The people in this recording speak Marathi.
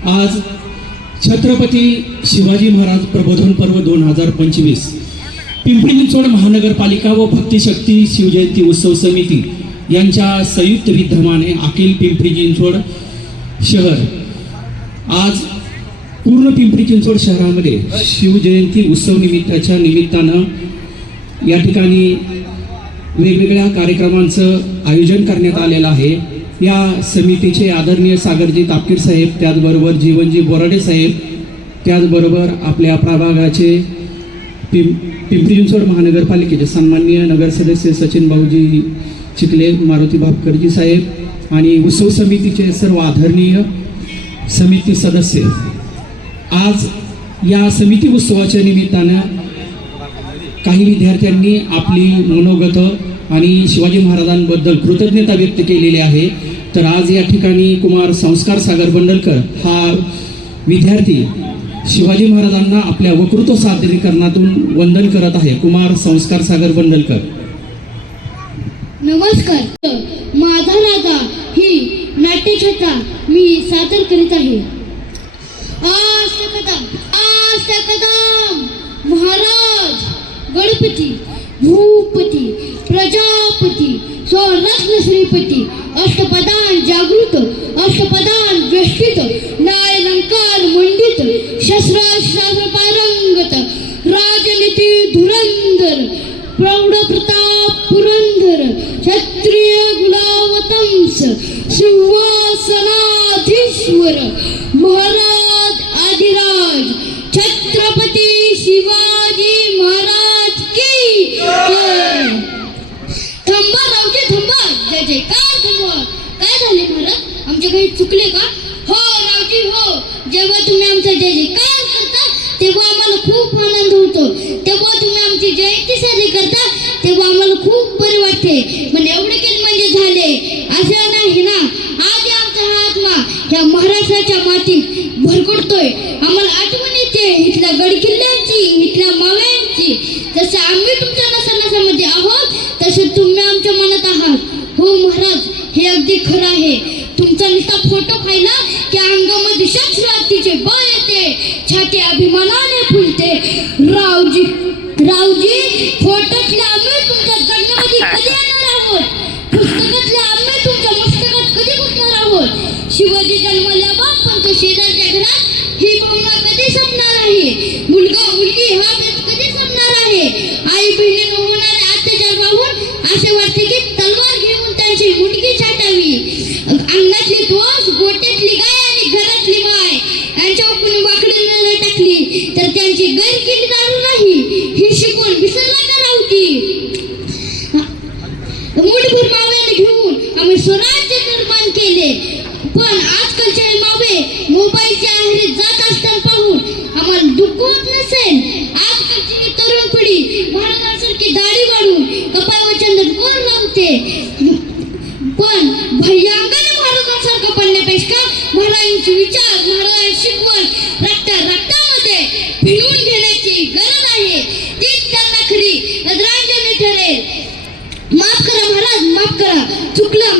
आज छत्रपती शिवाजी महाराज प्रबोधन पर्व दोन हजार पंचवीस. पिंपरी चिंचवड महानगरपालिका व भक्तिशक्ती शिवजयंती उत्सव समिती यांच्या संयुक्त विद्यमाने अखिल पिंपरी चिंचवड शहर. आज पूर्ण पिंपरी चिंचवड शहरामध्ये शिवजयंती उत्सव निमित्ताच्या निमित्तानं या ठिकाणी वेगवेगळ्या कार्यक्रमांचं आयोजन करण्यात आलेलं आहे. या समितीचे आदरणीय सागरजी तापकीर साहेब त्याचबरोबर जीवनजी बोराडे साहेब त्याचबरोबर आपल्या प्रभागाचे पिं पिंपरी चिंचवड महानगरपालिकेचे सन्माननीय नगरसदस्य सचिन भाऊजी चिखले मारुती भापकरजी साहेब आणि उत्सव समितीचे सर्व आदरणीय समिती सदस्य. आज या समिती उत्सवाच्या निमित्तानं काही विद्यार्थ्यांनी आपली मनोगत आणि शिवाजी महाराजांबद्दल कृतज्ञता व्यक्त केलेली आहे. तर आज या ठिकाणी कुमार संस्कार सागर बंडलकर हा विद्यार्थी शिवाजी महाराजांना आपल्या वक्तृत्व सादरीकरणातून वंदन करत आहे. कुमार संस्कार सागर बंडलकर. नमस्कार. माझा नादा ही नाट्यछटा मी सादर करीत आहे. महाराज गणपती भूपती स्वरत्न अष्टपदान जागृत अष्टपदान व्यष्टित नायलंकार मंडित शस्त्र शास्त्र पारंगत राजनीती धुरंधर प्रौढ प्रताप पुरंदर क्षत्रिय गुलावतंस सिंहासनाधीश्वर महाराज आदिराज छत्रपती शिवाजी महाराज की जय. थांबा रावचे थांबा काय जयकार काय झाले महाराज आमच्या काही चुकले का? हो रावजी हो. जेव्हा तुम्ही आमचा जय जयकार करता तेव्हा आम्हाला खूप आनंद होतो. तेव्हा तुम्ही आमची जयंती साजरी करता तेव्हा आम्हाला खूप बरे वाटते. पण एवढे केले म्हणजे झाले. असं नाही ना? आज आमचा हा आत्मा ह्या महाराष्ट्राच्या मातीत भरकडतोय आम्हाला आठवण येते इथल्या गडकिल्ल्यांची इथल्या माव्यांची जसं आम्ही तुमच्या नसनासामध्ये आहोत तसे तुम्ही आमच्या मनात आहात हो महाराज हे अगदी खरं आहे फोटो पाहिला की अंगामध्ये शस्त्रातीचे बळ येते छाती अभिमानाने फुलते. रावजी रावजी फोटोतले आम्ही तुमच्या जगण्यामध्ये कधी येणार आहोत? पुस्तकातले आम्ही तुमच्या मस्तकात कधी घुसणार आहोत? शिवाजी तर त्यांची गैर केली नाही. ही शिकवण विसरला का नव्हती मूठभर मावेने घेऊन आम्ही स्वराज्य निर्माण केले. पण आजकालचे मावे मोबाईलच्या आहारी जात असताना पाहून आम्हाला दुःख होत नसेल. आजकालची तरुण पिढी महाराजांसारखी दाढी वाढून कपाळ चंदन कोण लावते. पण भयंकर महाराजांसारखं बनण्यापेक्षा महाराजांचे विचार महाराजांची शिकवण गरज आहे. ती त्यांना खरी. श्रद्धांजली ठरेल. माफ करा महाराज माफ करा. चुकलं